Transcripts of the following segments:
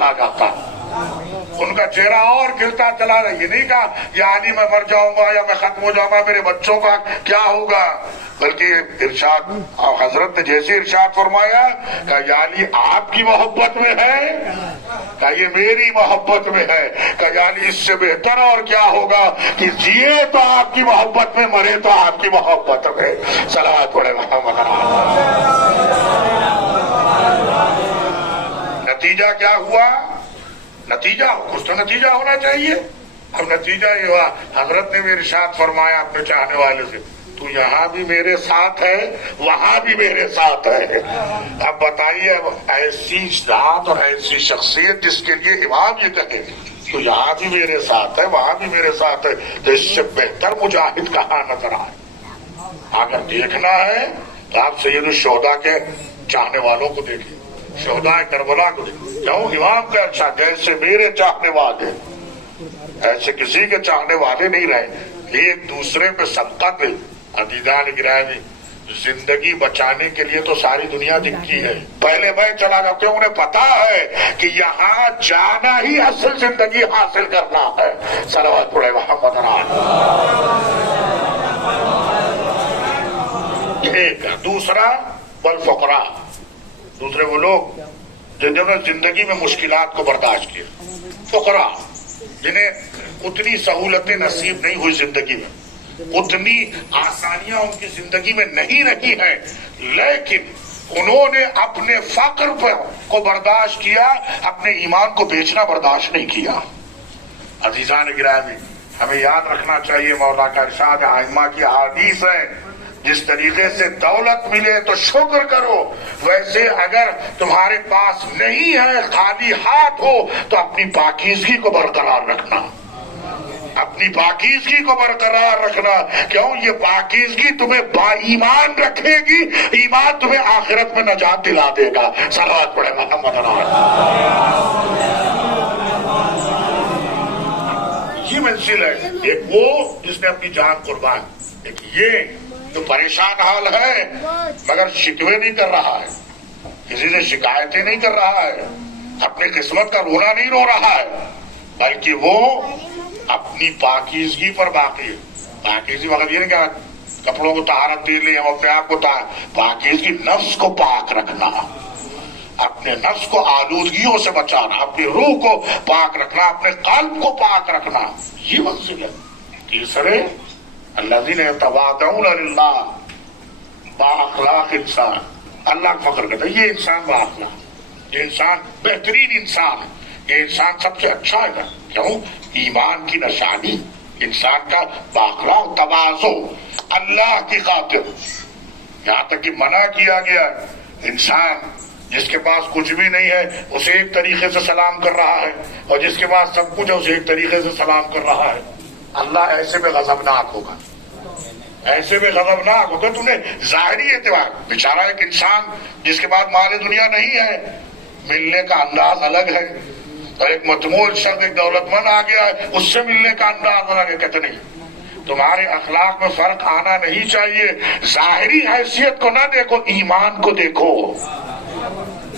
چلا جاتا، ان کا چہرہ اور کھلتا چلا جاتا۔ یہ نہیں کہا یا علی میں مر جاؤں گا یا میں ختم ہو جاؤں گا، میرے بچوں کا کیا ہوگا، بلکہ ارشاد حضرت نے جیسے ارشاد فرمایا کہ یا علی آپ کی محبت میں ہے، کہ یہ میری محبت میں ہے، کہ یا علی اس سے بہتر اور کیا ہوگا کہ جیے تو آپ کی محبت میں، مرے تو آپ کی محبت میں۔ صلوات پڑھے محمد۔ نتیجہ کیا ہوا؟ نتیجہ کچھ تو نتیجہ ہونا چاہیے۔ اب نتیجہ یہ ہوا، حضرت نے بھی ارشاد فرمایا اپنے چاہنے والے سے، تو یہاں بھی میرے ساتھ ہے وہاں بھی میرے ساتھ ہے۔ اب بتائیے، اب ایسی ذات اور ایسی شخصیت جس کے لیے امام یہ کہے تو یہاں بھی میرے ساتھ ہے وہاں بھی میرے ساتھ ہے، تو اس سے بہتر مجاہد کہاں نظر آئے؟ اگر دیکھنا ہے تو آپ سید الشہداء کے چاہنے والوں کو دیکھیں، شہداء کربلا کو دیکھیں۔ کیوں؟ امام کا اچھا، جیسے میرے چاہنے والے ایسے کسی کے چاہنے والے نہیں رہے، ایک دوسرے پہ صدقہ دے۔ عزیزان گرامی، زندگی بچانے کے لیے تو ساری دنیا دکھی ہے، پہلے میں چلا جاتا ہوں، انہیں پتا ہے کہ یہاں جانا ہی اصل زندگی حاصل کرنا ہے۔ صلوات پڑھے محمد۔ ایک دوسرا والفقراء، دوسرے وہ لوگ جنہوں نے زندگی میں مشکلات کو برداشت کیا، فقراء جنہیں اتنی سہولتیں نصیب نہیں ہوئی زندگی میں، اتنی آسانیاں ان کی زندگی میں نہیں رہی ہیں، لیکن انہوں نے اپنے فقر کو برداشت کیا، اپنے ایمان کو بیچنا برداشت نہیں کیا۔ عزیزان گرامی، ہمیں یاد رکھنا چاہیے مولا کا ارشاد ائمہ کی احادیث ہے، جس طریقے سے دولت ملے تو شکر کرو، ویسے اگر تمہارے پاس نہیں ہے، خالی ہاتھ ہو، تو اپنی پاکیزگی کو برقرار رکھنا، اپنی پاکیزگی کو برقرار رکھنا۔ کیوں؟ یہ پاکیزگی تمہیں با ایمان رکھے گی، ایمان تمہیں آخرت میں نجات دلا دے گا۔ صلوات پڑھے محمد۔ یہ منزل ہے، ایک وہ جس نے اپنی جان قربان، ایک یہ جو پریشان حال ہے مگر شکوے نہیں کر رہا ہے، کسی سے شکایتیں نہیں کر رہا ہے، اپنی قسمت کا رونا نہیں رو رہا ہے، بلکہ وہ اپنی پاکیزگی پر باقی ہے۔ پاکیزگی مطلب یہ نہیں کہ کپڑوں کو طہارت دے لیں، ہم اپنے آپ کو پاکیزگی نفس کو پاک رکھنا، اپنے نفس کو آلودگیوں سے بچانا، اپنی روح کو پاک رکھنا، اپنے قلب کو پاک رکھنا، یہ منزل ہے۔ تیسرے الذین یتواضعون للہ، با اخلاق انسان، اللہ کا فخر کرتا ہے، یہ انسان با اخلاق، یہ انسان بہترین انسان ہے، یہ انسان سب سے اچھا ہے۔ کیوں؟ ایمان کی نشانی انسان کا با اخلاق تواضع، اللہ کی خاطر، یہاں تک کہ منع کیا گیا انسان جس کے پاس کچھ بھی نہیں ہے اسے ایک طریقے سے سلام کر رہا ہے، اور جس کے پاس سب کچھ ہے اسے ایک طریقے سے سلام کر رہا ہے۔ اللہ ایسے میں غضبناک ہوگا، ایسے میں غضبناک ہوگا۔ تم نے ظاہری اعتبار، بیچارہ ایک انسان جس کے بعد مال دنیا نہیں ہے، ملنے کا انداز الگ ہے، اور ایک متمول شخص ایک دولت مند آ گیا ہے، اس سے ملنے کا انداز الگ ہے۔ کہتے نہیں، تمہارے اخلاق میں فرق آنا نہیں چاہیے، ظاہری حیثیت کو نہ دیکھو، ایمان کو دیکھو،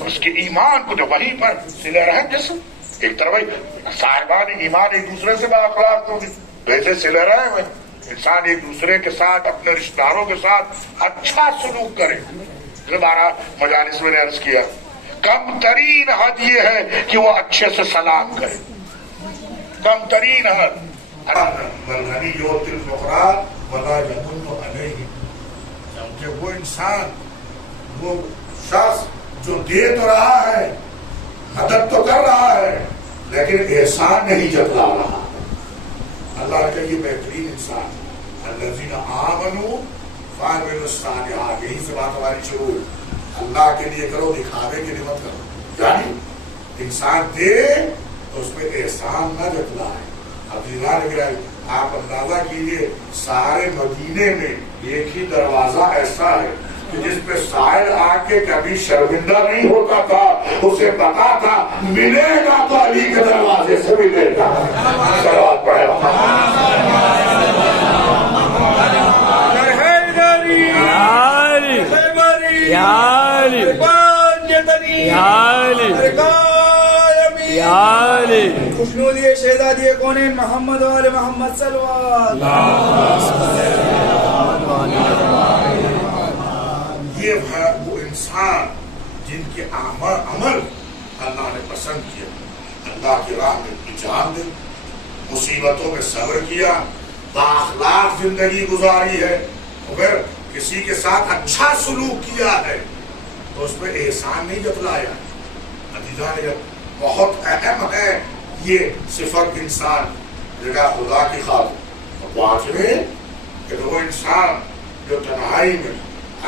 اس کے ایمان کو جو وہیں پر صلہ رحم جیسے ایک طرف صاحبان ایمان ایک دوسرے سے با اخلاق ہوگی، ویسے صلہ رحم ہے، انسان ایک دوسرے کے ساتھ اپنے رشتہ داروں کے ساتھ اچھا سلوک کرے۔ دوبارہ مجالس میں نے عرض کیا، کم ترین حد یہ ہے کہ وہ اچھے سے سلام کرے، کم ترین حد۔ وہ انسان، وہ شخص جو دے تو رہا ہے، مدد تو کر رہا ہے، لیکن احسان نہیں جتلا رہا۔ اللہ کا یہ بہترین انسان، الذین آمنوا وعملوا الصالحات، یہی سے بات ہماری شروع ہے۔ اللہ کے لیے کرو، دکھاوے کے لیے مت کرو، یعنی انسان دے تو اس میں احسان نہ جتلا ہے۔ عزیزان گرامی، آپ اندازہ کیجیے، سارے مدینے میں ایک ہی دروازہ ایسا ہے کہ جس پہ سائل آ کے کبھی شرمندہ نہیں ہوتا تھا، اسے پتا تھا ملے گا تو علی کے دروازے سے ملے گا۔ صلوات پڑھے جنودی شہزادی کونین محمد وآل محمد صلوات. یہ ہے وہ انسان جن کے عمل اللہ نے پسند کیا. اللہ کی راہ میں اپنی جان دی, مصیبتوں میں صبر کیا, بااخلاق زندگی گزاری ہے, اگر کسی کے ساتھ اچھا سلوک کیا ہے تو اس پہ احسان نہیں جتلایا. عزیزان بہت اہم ہے یہ صفت انسان جگہ خدا کی خاطر. اور پانچویں کہ وہ انسان جو تنہائی میں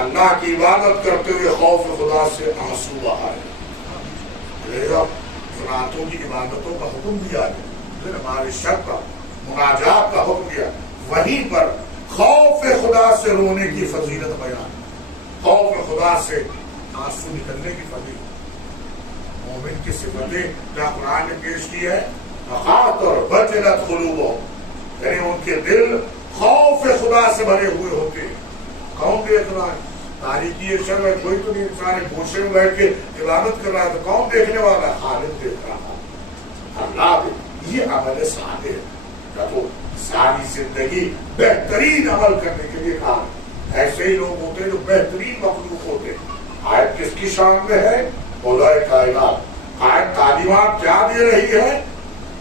اللہ کی عبادت کرتے ہوئے خوف خدا سے آنسو بہائے. جناتوں کی عبادتوں کا حکم دیا ہے, ہمارے شک کا مناجات کا حکم دیا, وہیں پر خوف خدا سے رونے کی فضیلت بیان, خوف خدا سے آنسو نکلنے کی فضیلت. مومن کی صفتیں جو قرآن نے پیش کی ہے, اور وجلت قلوبہم, یعنی ان کے دل خوف خدا سے بھرے ہوئے ہوتے ہیں. کون دیکھ رہا ہے؟ تاریخی ایک شہر ہے, کوئی تو نہیں, انسان ایک گوشے میں بیٹھ کے عبادت کر رہا ہے, تو کون دیکھنے والا ہے؟ خالق دیکھ رہا ہے, اللہ دیکھ. یہ عمل صالح ہے تو ساری زندگی بہترین عمل کرنے کے لیے کہا. ایسے ہی لوگ ہوتے ہیں جو بہترین مخلوق ہوتے ہیں. آیت کس کی شان میں ہے؟ خدائے کائنات. آیت تعلیمات کیا دے رہی ہے؟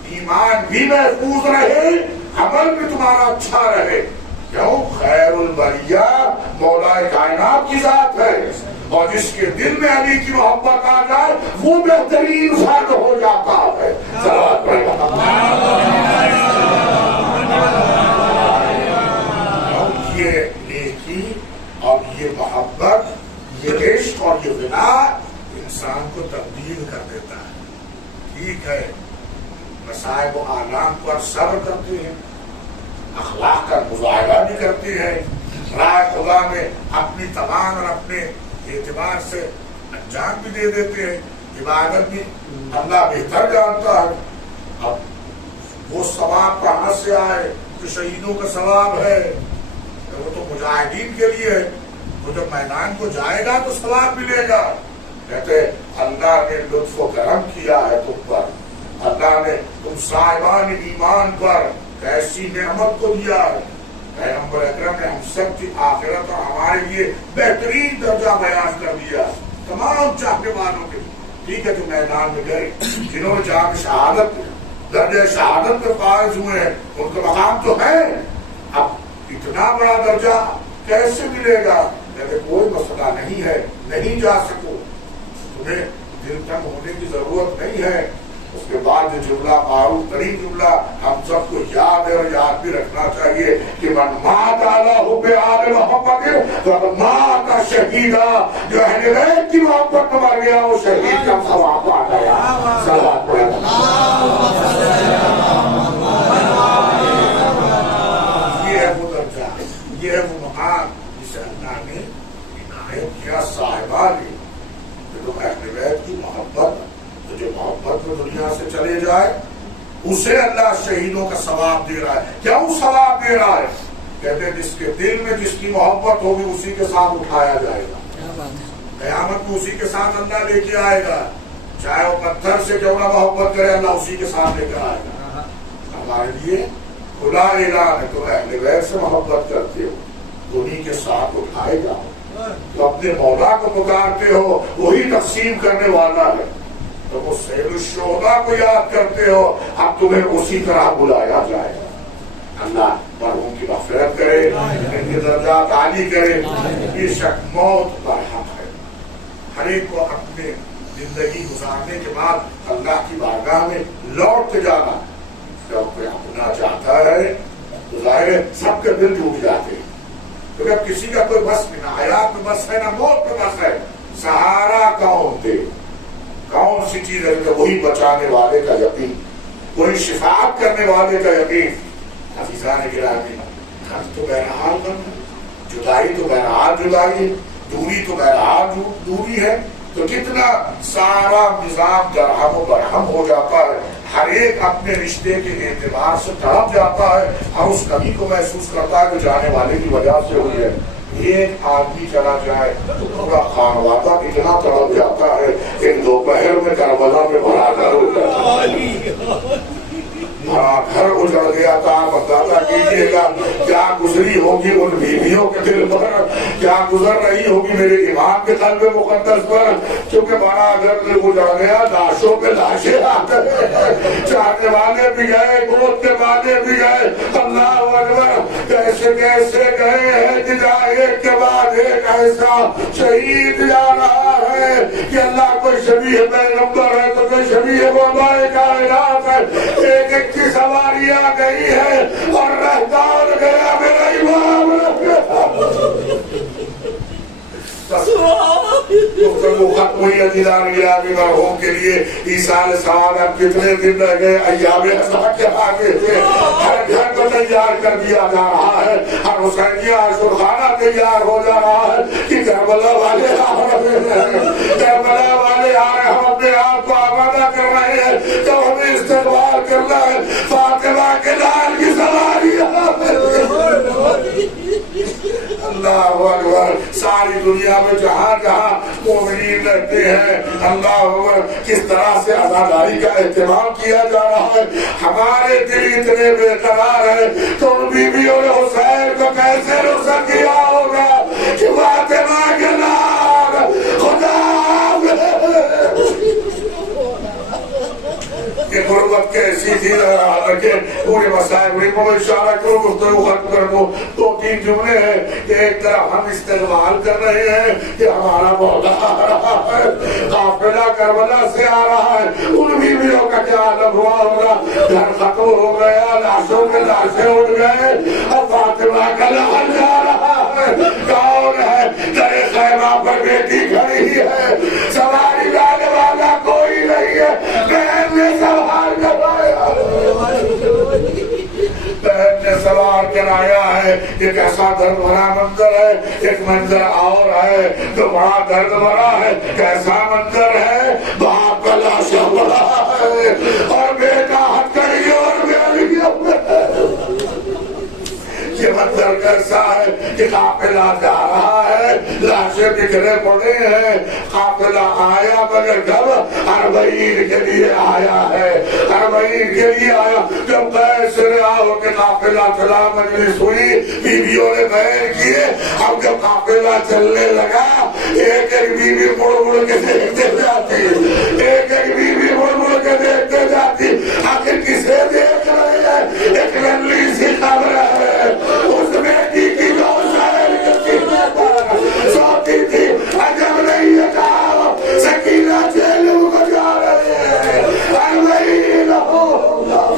ایمان بھی محفوظ رہے, عمل بھی تمہارا اچھا رہے. کیوں؟ خیر البریہ مولا کائنات کی ذات ہے, اور جس کے دل میں علی کی محبت آ جائے وہ بہترین فرد ہو جاتا ہے. یہ نیکی اور یہ محبت, یہ عشق اور یہ ولا انسان کو تبدیل کر دیتا ہے. ٹھیک ہے, مصائب و آلام پر صبر کرتے ہیں, اخلاق کا مظاہرہ بھی کرتے ہیں, راہ خدا میں اپنی توان اور اپنے اعتبار سے انجام بھی دے دیتے ہیں. عبادت بھی اللہ بہتر جانتا ہے. اب وہ ثواب کہاں سے آئے؟ جو شہیدوں کا ثواب ہے, وہ تو مجاہدین کے لیے ہے. وہ جب میدان کو جائے گا تو ثواب ملے گا. کہتے اللہ نے لطف و کرم کیا ہے تم پر, اللہ نے تم صاحبان ایمان پر ایسی نعمت کو دیا ہے. پیغمبر اکرم نے ہم سب کی آخرت اور ہمارے لیے بہترین درجہ بیان کر دیا تمام چاہنے والوں کے. ٹھیک ہے, جو میدان میں گئے, جنہوں نے جا کے شہادت درجہ شہادت میں فائز ہوئے ہیں, ان کا مقام تو ہے. اب اتنا بڑا درجہ کیسے ملے گا؟ کہتے کوئی مسئلہ نہیں ہے, نہیں جا سکو, تمہیں دل تنگ ہونے کی ضرورت نہیں ہے. اس کے بعد جو جملہ معروف ترین جملہ ہم سب کو یاد ہے اور یاد بھی رکھنا چاہیے کہ من مات علی حب آل محمد مات شہیدا. جو اہل بیت کی محبت میں مر گیا وہ شہید کا ثواب پا گیا. صلوات پڑھیں. یہ ہے وہ درجہ, یہ ہے وہ مقام جسے اللہ نے عنایت کیا صاحبان جو اہل بیت کی محبت. جو محبت میں دنیا سے چلے جائے اسے اللہ شہیدوں کا ثواب دے رہا ہے. کیوں ثواب دے رہا ہے؟ کہتے ہیں جس کے دل میں جس کی محبت ہوگی اسی کے ساتھ اٹھایا جائے گا. قیامت میں اسی کے ساتھ اللہ لے کے آئے گا, چاہے وہ پتھر سے کیوں نہ محبت کرے, اللہ اسی کے ساتھ لے کر آئے گا. ہمارے لیے کھلا اعلان ہے, تو اہل بیت سے محبت کرتے ہو تو انہیں کے ساتھ اٹھائے گا. تو اپنے مولا کو پکارتے ہو وہی تقسیم کرنے والا ہے. تو وہ سید الشہداء کو یاد کرتے ہو, اب تمہیں اسی طرح بلایا جائے گا. اللہ مرحوم کی مغفرت کرے, ان کے درجات عالی کرے. بے شک موت برحق ہے, ہر ایک کو اپنے زندگی گزارنے کے بعد اللہ کی بارگاہ میں لوٹ کے جانا. جب کوئی اپنا چاہتا ہے تو ظاہر ہے سب کے دل ٹوٹ جاتے ہیں, تو جب کسی کا کوئی بس میں نہ حیات میں بس ہے نہ موت میں بس ہے, سہارا کون دے؟ کون سی چیز ہے؟ وہی بچانے والے کا یقین, وہی شفاعت کرنے والے کا یقین. حفیظان گرامی, خرچ تو بہرحال کرنا, جدائی تو بہرحال جدائی, دوری تو بہرحال دوری ہے. تو کتنا سارا نظام درہم و برہم ہو جاتا ہے, ہر ایک اپنے رشتے کے اعتبار سے تڑپ جاتا ہے اور اس کمی کو محسوس کرتا ہے کہ جانے والے کی وجہ سے ہوئی ہے. ایک آدمی چلا جائے تو پورا خانوادہ اتنا تڑپ جاتا ہے کہ دوپہر میں کربلا میں بھرا کر ہوتا ہے. گھر اجڑ گیا تھا، بتاتا کیجیے گا کیا گزری ہوگی ان بیویوں کے دل پر، کیا گزر رہی ہوگی میرے امام کے قلب مقدس پر، کیونکہ بڑا گھر اجڑ گیا، لاشوں پہ لاشیں آ گئے، چاہنے والے بھی گئے، گود کے والے بھی گئے، اللہ اکبر، کیسے کیسے گئے ہیں کہ ایک کے بعد ایک ایسا شہید جا رہا ہے کہ اللہ کوئی شبیہ پیغمبر ہے تو کوئی شبیہ مولا کائنات ہے، ایک ایک کی سواری آ گئی ہے اور رہدار گیا میرا امام گفتگو ختم ہوئی عزیزان گرامی مرحوم کے لیے عیسیٰ علیہ السلام اب کتنے دن رہ گئے، ایام حساب کے آگے تھے، ہر گھر کو تیار کر دیا جا رہا ہے، ہر حسینیہ عاشورخانہ تیار ہو جا رہا ہے کہ کربلا والے آ رہے ہیں، کربلا والے آ رہے ہیں، ہم اپنے آپ کو آمادہ کر رہے ہیں کہ ہمیں استقبال کرنا ہے فاطمہ کے لال کی سواری اللہ اکبر، ساری دنیا میں جہاں جہاں مومنین رہتے ہیں اللہ اکبر کس طرح سے عزاداری کا اہتمام کیا جا رہا ہے، ہمارے دل اتنے بے قرار ہیں تو ان بیویوں نے حسین کو کیسے رخصت کیا ہوگا کہ فاطمہ کے لال خدا کہ غربت کیسی تھی کہ پورے مسائل کو اشارہ کرو گفتگو ختم کر دو، دو تین جملے ہیں کہ ایک طرف ہم استقبال کر رہے ہیں کہ ہمارا مولا آ رہا ہے، قافلہ کربلا سے آ رہا ہے، ان بیویوں کا کیا عالم ہوا ہوگا، گھر ختم ہو گیا، لاشوں کے لاشیں اٹھ گئے، اب فاطمہ کا لال جا رہا ہے، کون ہے در خیمہ پر بیٹی کھڑی ہے، سواری لانے والا کوئی نہیں ہے، بہن نے سوار کروایا، بہن نے سوار کرایا ہے، ایک ایسا درد بھرا منظر ہے، ایک منظر اور ہے جو بڑا درد بھرا ہے، کیسا منظر ہے، باپ کا لاشا پڑا ہے اور بیٹا ہتھکڑی اور بیٹی یہ منظر کیسا ہے کہ قافلہ جا رہا ہے، لاشیں بکھرے پڑے ہیں، قافلہ آیا مگر کب اربعین کے لیے آیا ہے، اربعین کے لیے آیا، جب قیس سے آؤ کہ قافلہ چلا مجلس ہوئی، بیویوں نے بیان کیے، اب جب قافلہ چلنے لگا ایک ایک بیوی مڑ مڑ کے دیکھتے جاتی، ایک ایک بیوی مڑ مڑ کے دیکھتے جاتی، آخر کسے دیکھ رہے ہیں، ایک للی سی خبر ہے اس بیٹی کی جو سوتی تھی، عجب نہیں ہے کہا سکینہ جیلوں کو جا رہے ہیں، اربعین ہوگا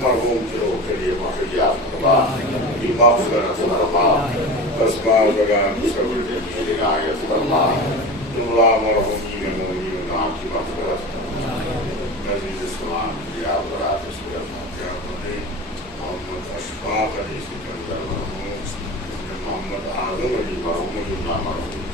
مرحوم کے روح کے لیے محیات فرما، مغفرت فرما، اسماء بگان صبر جمیل عنایت فرما، اللہ مرحومین مومنین نام کی مغفرت فرما، عزیز اسلام کی آبرات صورت مکرمہ محمد اشفاق علی سکندر مرحوم، محمد اعظم علی مرحوم اللہ مرحوم